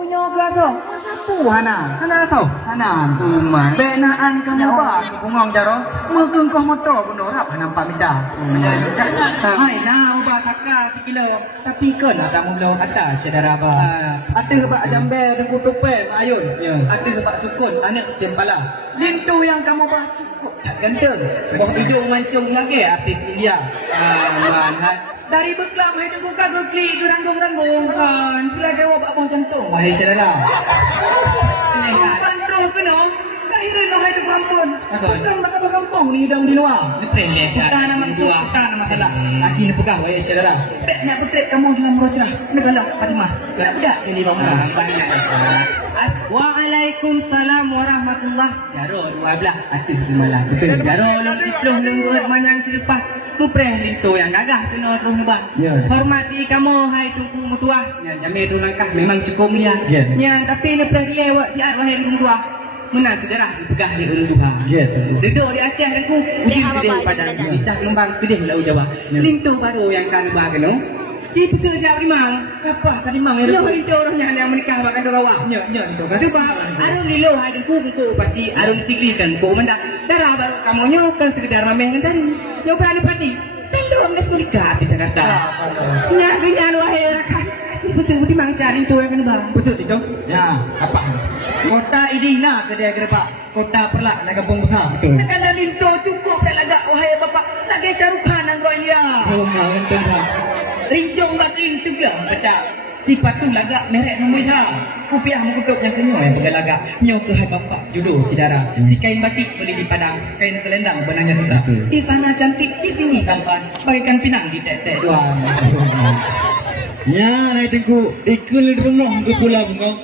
menyoga tu. Apa hana? Hana tau? Hana tuman. Benaan kamu ba? Kungong jaro. Mungkin kau motor pun dorap hana 4 meter. Hai na uba kakak kilo. Tapi kan ada mula ada saudara ba. Ada bak jambe dan kutupe ayun. Ada bak sukun anak cempala. Lintu yang kamu ba cukup tak ganteng. Bau hidung mancung lagi artis India. Dari beklam hai tu buka kekli geranggung-ranggung kan. Sila jawab apa jantung wahai saudara. Pantrong kena. Kahirun lah hai tu kampun. Bukan nak apa kampung ni hidung di luar. Bukan nama masuk, bukan nama salah. Haji ni pegang wahai saudara. Bek nak betul kamu dalam rocerah. Negalak Fatimah. Tak budak jadi bangun. Waalaikumsalam warahmatullahi. Jaro dua belah hati semalam. Betul. Jaro long sipluh lenggut manyang selepas. Kupreh lintu yang gagah kena terus nebang. Hormati kamu hai tungku mutuah. Jamil tu langkah memang cukup mulia. Yang tapi ni preh dia wak tiat wahai tungku mutuah. Menang sejarah dipegah di ulu Tuhan. Duduk di Aceh dan ku ujung kedih padang. Dicah lembang kedih lau Jawa. Lintu baru yang kan bagano. Kita siap rimang. Apa kan rimang? Ya lintu orangnya yang menikah makan dorawak. Ya itu kan sebab arung lilo hai ku pasti arung sigli kan ku mendak. Darah baru kamu nyokan sekedar ramai dengan tadi. Nyoba ada padi. Tendom les mereka di Jakarta. Nyakinya wahai rakan. Betul di mangsa lintu yang kan bang. Betul itu. Ya, apa? Kota Idina kedai gerbak. Kota Perlak nak kampung besar. Betul. Kalau lintu cukup tak lagak wahai bapak. Lagi carukan angkau India. Oh, betul. Rinjong batin tu lah baca. Tipat tu lagak merek nombor dah. Kupiah mengutuk yang kenyok yang pegang lagak. Nyok ke hai bapak jodoh saudara. Si kain batik boleh di padang. Kain selendang benangnya sudah. Di sana cantik, di sini tampan. Bagaikan pinang di tek-tek dua. Ya, hai tengku ikul di rumah ke pulau bengong.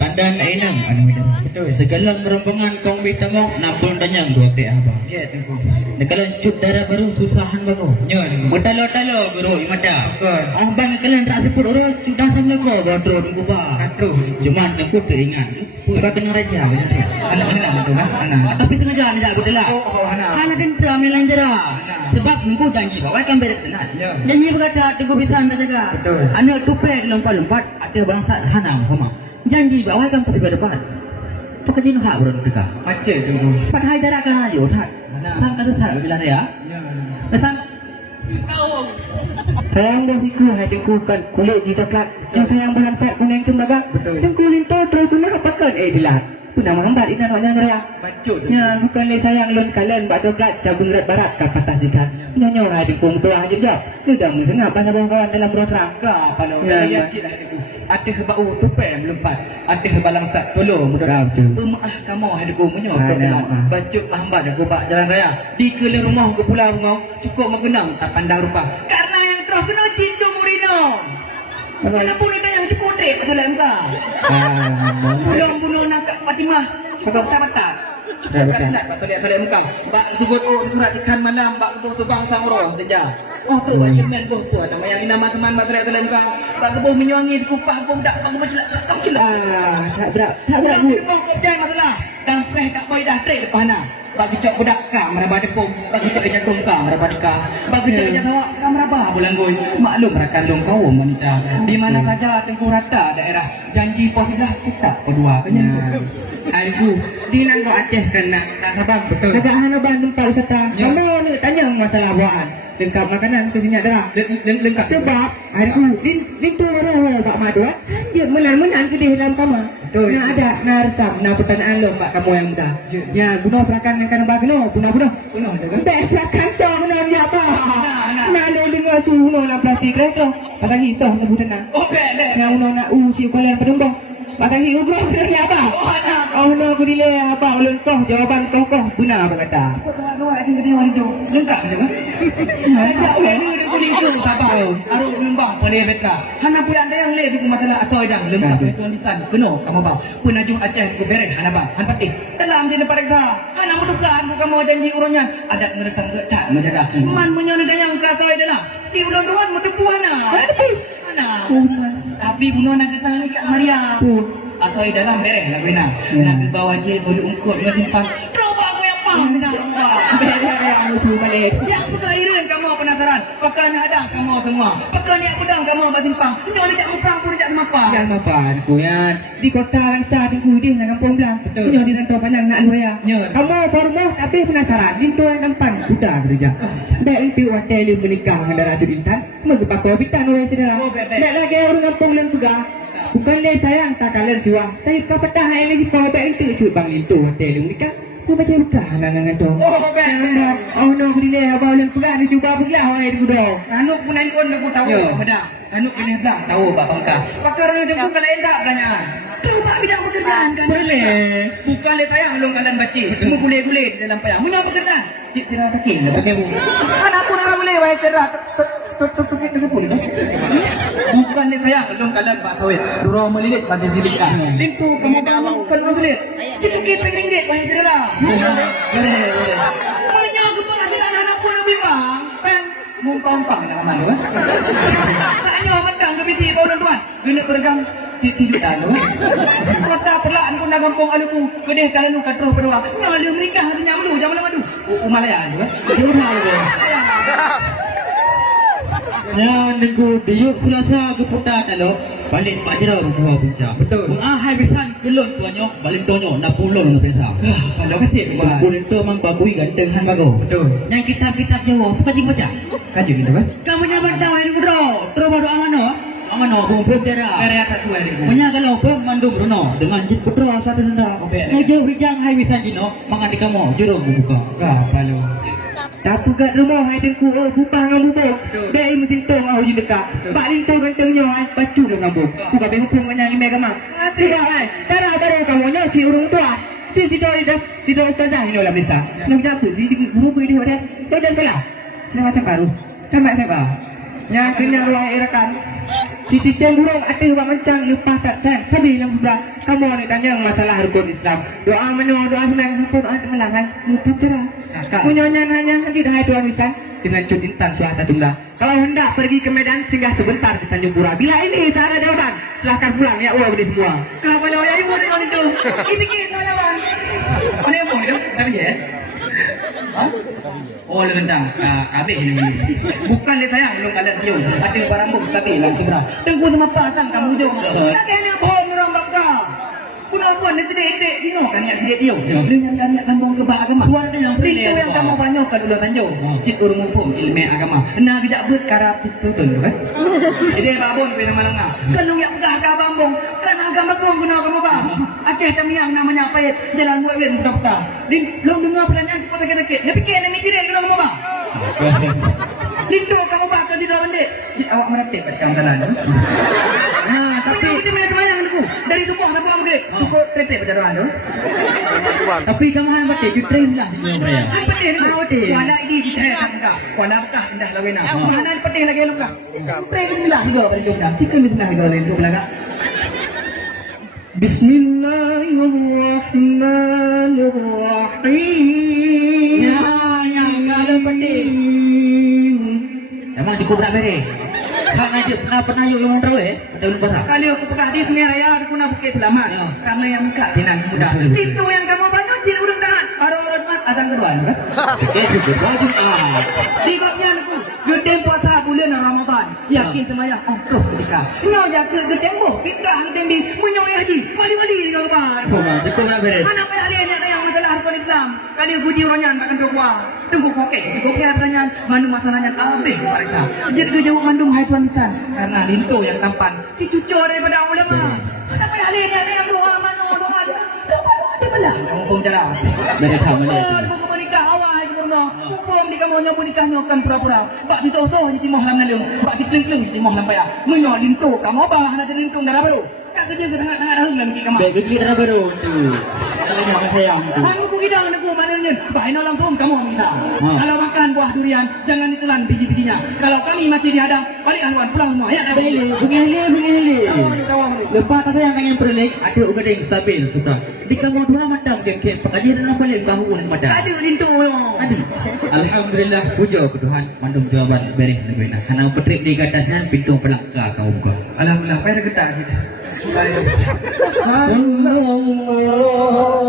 Pandang enam anu medan. Betul. Segala merompongan kong bitamong napun danyang dua tek abang. Ya tengku. Kalau cup darah baru susahan bago. Ya tengku. Betalo-talo guru imada. Betul. Bang kalian tak sebut orang sudah sama ko gadro tengku ba. Gadro. Cuma tengku teringat. Putra tengah raja benar ya. Anak-anak betul kan? Anak. Tapi tengah jalan jak betul lah. Oh, anak. Anak kan melang jera. Sebab tengku janji bawa kan berat tenat. Janji berkata tengku bisa anda jaga. Betul. Anak tupek lompat-lompat ada bangsa hanam homa. Janji bawa kan pergi depan. Pekerjaan hak berun mereka. Macam tu. Padahal jarak kan ayo tak. Tang ada tak jalan ya? Datang. Sayang dah siku hadiku kan kulit di coklat. Yang sayang berangsat kuning tu mereka. Yang kulit tu terus tu nak pakai dilat. Tu nama lambat ini namanya ngeria. Macam tu. Ya bukan le sayang lon kalian bak coklat cabun rat barat ka patah sikat. Nyonya hadiku mutuah juga. Ni dah mengapa kawan dalam rotra. Ka kalau ya cik dah tu. Ada bau tupek melompat. Ada balangsat tolong mudah. Maaf kamu hadiku menyokong bacuk lambat aku bak jalan raya. Di keliling rumah ke pulau ngau cukup mengenang tak pandang rupa. Karena yang terus kena cinta murino. Kenapa ada yang cukup dek tu lah engkau. Belum bunuh nak Fatimah. Cukup tak. Cukup tak soleh engkau. Bak sebut surat ikan malam bak subang samro saja. Oh tu cermin buh tu nama yang nama teman materai tu engkau. Bak kebuh menyuangi kupah pun tak bang macam tak celak. Tak berat bu. Kau jangan masalah. Kampeh tak boleh dah trek depan nah. Bagi cok budak ka meraba depung, bagi cok jantung ka meraba deka, bagi cok jantung ka meraba bulan goi. Maklum rakan long kau wanita. Di mana saja tengku rata daerah janji posilah kita kedua kenyang. Aku di nang Aceh kena tak sabar betul. Agak hana Bandung Pak Wisata. Kamu ni tanya masalah buaan. Lengkap makanan ke sini darah. Lengkap sebab aku din tu baru Pak Madu. Je menan ke di dalam kamar. Nah ada narsam na pertanyaan lo Pak kamu yang muda. Ya bunuh perakan kan bagno bunuh dengan bek perakan tu bunuh dia apa? Nah lo dengar suno lah plastik tu. Padahal itu nak tenang. Oh bek. Yang uno nak usi kalian pedembong. Padahal itu dia apa? Oh no aku dile apa ulun kau jawaban kau benar berkata. Kau tak tahu ada dia wanita. Lengkap je kan? Ajak ni dia kuning tu sabar. Arung lembah boleh beta. Hana pun ada yang le di masalah atau dah lengkap tuan lisan kena kamu bau. Penajung Aceh ku beres hana bang. Han patih. Dalam je depan reksa. Hana mudukan kamu janji urunnya. Adat ngeresam ke tak menjaga. Man punya ada yang kata adalah di ulang tuan medepu hana. Hana. Tapi bunuh nak kata ni Kak Maria. Atau dalam beres lah benar. Nak bawa je boleh ungkut dengan timpang. Coba aku yang pang benar. Beres yang musuh balik. Yang tu tak irin kamu apa nak penasaran. Pakanya ada kamu semua. Pakanya pedang kamu batimpang. Nyo lejak perang pun lejak mapa. Yang mapan ku yan. Di kota Langsa di Kudi nak kampung belah. Betul. Nyo di rantau panjang nak luaya. Ya. Kamu baru tapi penasaran. Lintu yang nampan budak kerja. Dah itu hotel menikah dengan Raju Bintan. Mengapa kau Bintan oleh saudara? Oh, bebek. Nak lagi orang kampung lain juga. Bukan le sayang tak kalian siwa. Saya kau petah yang lagi kau bebek itu cuba bang Lintu hotel menikah. Kau baca buka ngangan tu. Oh, bebek. Oh no, beri le abang yang pegang ni cuba pegang hai tu dah. Anuk pun handphone aku tahu. Ya. Pedang. Anuk pilih belah tahu Pak Bangka. Pakar dia pun kalau endak pertanyaan. Cuba bidang pekerjaan kan. Boleh. Bukan le tayang long kalian baca. Kamu gulir-gulir dalam payah. Punya pekerjaan. Cik tira takin lah pakai bu. Mana pun orang boleh wahai cerah. Tukik pun. Bukan le tayang long kalian Pak Kawit. Durau melilit pada dilikan. Limpu kamu bangun kalau gulir. Cik tukik ringgit wahai cerah. Boleh. Punya kepengajaran anak pun lebih bang. Kan mumpang-pang lah mana kan. Taknya medang ke biti kau tuan. Guna peregang tidak tahu. Kota perlaan pun dah gampang aluku. Kedih kalian nu katro berdua. Ngalu menikah punya melu jangan madu. Umalaya tu kan. Dia umal tu. Ya, niku diuk Selasa ke putar talo. Balik Pak Jero rumah puncak. Betul. Hai bisan kelon tuanyo, balik tonyo nak pulon nak pesa. Kalau kasih buat. Pulon tu mang bagui ganteng han bago. Betul. Yang kitab-kitab Jawa, kaji baca. Kaji gitu kan. Kamu nyabar tahu ini bro. Terus baru amano. Amano bung putera. Karya tak suai ni. Punya kalau pun mandum Bruno dengan jit putra satu nenda. Ngaji rijang hai bisan jino, mangati kamu jero buka. Kalau. Tapi kat rumah hai tengku bupang dengan bubuk. Dai mesin tong au jin dekat. Bak lintu gantengnya hai pacu dengan bubuk. Ku ka beng pung dengan lima gamang. Tidak hai. Tara baru kamu nya ci urung tua. Si dah ustazah ni dalam desa. Nak apa si guru bui dia dah. Kau dah sekolah. Selamat baru. Tamat apa? Yang kena ruang irakan. Cici burung ada orang mencang lupa tak sayang. Sabi dalam sebelah. Kamu nak tanya masalah rukun Islam. Doa mana doa senang. Doa melangan. Lupa cerah. Punyanya hanya nanti dah tuan misan dengan cut intan suata tunggal. Kalau hendak pergi ke Medan singgah sebentar di Tanjung Pura. Bila ini tak ada jawaban, silahkan pulang ya Allah boleh semua. Kenapa lo ya ibu dengan itu? Ini kita lawan. Mana yang mau itu? Tapi ya. Oh lentang, habis ini. Bukan le tayang belum kalian tiup. Ada barang buk sabi lang seberang. Tengku sama pasang kamu jauh. Nak kena bohong orang bakka. Punan-puan ni sedek-sedek dino kan ya sedek tiup. Dengan kan ya kampung kebak agama. Suara yang itu yang kamu banyak kan dulu tanjung. Cik urung mumpung ilmu agama. Nak kejak bet karap itu tu kan. Jadi babon pe nama langa. Kan lu yang pegah ka bambong. Kan agama kau guna agama bang. Aceh kami yang namanya payet jalan buat wet mudah-mudah. Din lu dengar pertanyaan kau sakit-sakit. Nak fikir nak mikir dengan agama bang. Lintu kamu bakal di dalam dek. Cik awak merapik kat kamu jalan. Tapi ini macam mana aku? Dari tubuh sampai ambil. Cukup trepek perjalanan tu. Tapi kamu hanya pakai you train lah ni Raya. Kan pedih ni mana pedih. Kuala ini kita tak enggak. Kuala bekah indah lagi nak. Mana pedih lagi lu kah? Trepek ni lah hidup pada jom dah. Cikan ni tengah hidup lain tu belakang. Bismillahirrahmanirrahim. Ya, kalau pedih. Emang cukup berat beri. Kak ngajak pernah yuk yang rawe ada ulun pasal. Kali aku pekah di Sungai Raya aku nak bukit selamat. Karena yang muka tinan muda. Itu yang kamu banyak jin urang dah. Orang-orang mat adang kedua kan? Okey, cukup wajib ah. Di kopnya aku gede puasa bulan Ramadan. Yakin semayang ongkos ketika. Nyo jaga gede mo. Kita hangteng di menyoy haji. Wali-wali di kau kan. Cukup nak beri. Anak hari ni ada yang masalah rukun Islam. Kali uji orangnya makan dua. Tunggu kokek. Cukup ya pertanyaan. Mana masalahnya habis mereka. Jadi jauh mandum hai tuan misan. Karena lintu yang tampan. Si cucur daripada ulama. Kenapa hari ni ada yang doa mano doa dia. Doa dia belah. Kampung jalan. Beri tahu mana. Oh, dia mau nikah awal je pernah. Hukum di kamu nyoba nikah nyokan pura-pura. Bak ditoh-toh di timah lam nalung. Bak dipling-pling di timah lam payah. Menyo lintu kamu apa nak jadi lintu darah baru. Kak kerja ke tengah-tengah dah lam ki kamu. Baik kecil dah baru tu. Jangan sayang tu. Aku hidang aku maknanya. Baik no langsung kamu minta. Kalau makan buah durian jangan ditelan biji-bijinya. Kalau kami masih dihadang balik haluan pulang semua. Ya dah boleh. Bengeli. Tawang. Lepas tak sayang dengan perlik, ada ugading sabil sudah. Di kamu dua macam kem-kem. Pengajian dalam balik kamu pun macam. Ada lintu yo. Ada. Alhamdulillah puja ke Tuhan mandum jawaban beres lebih nak. Karena petrik di atasnya pintu pelaka kau buka. Alhamdulillah payah getak kita. Sallallahu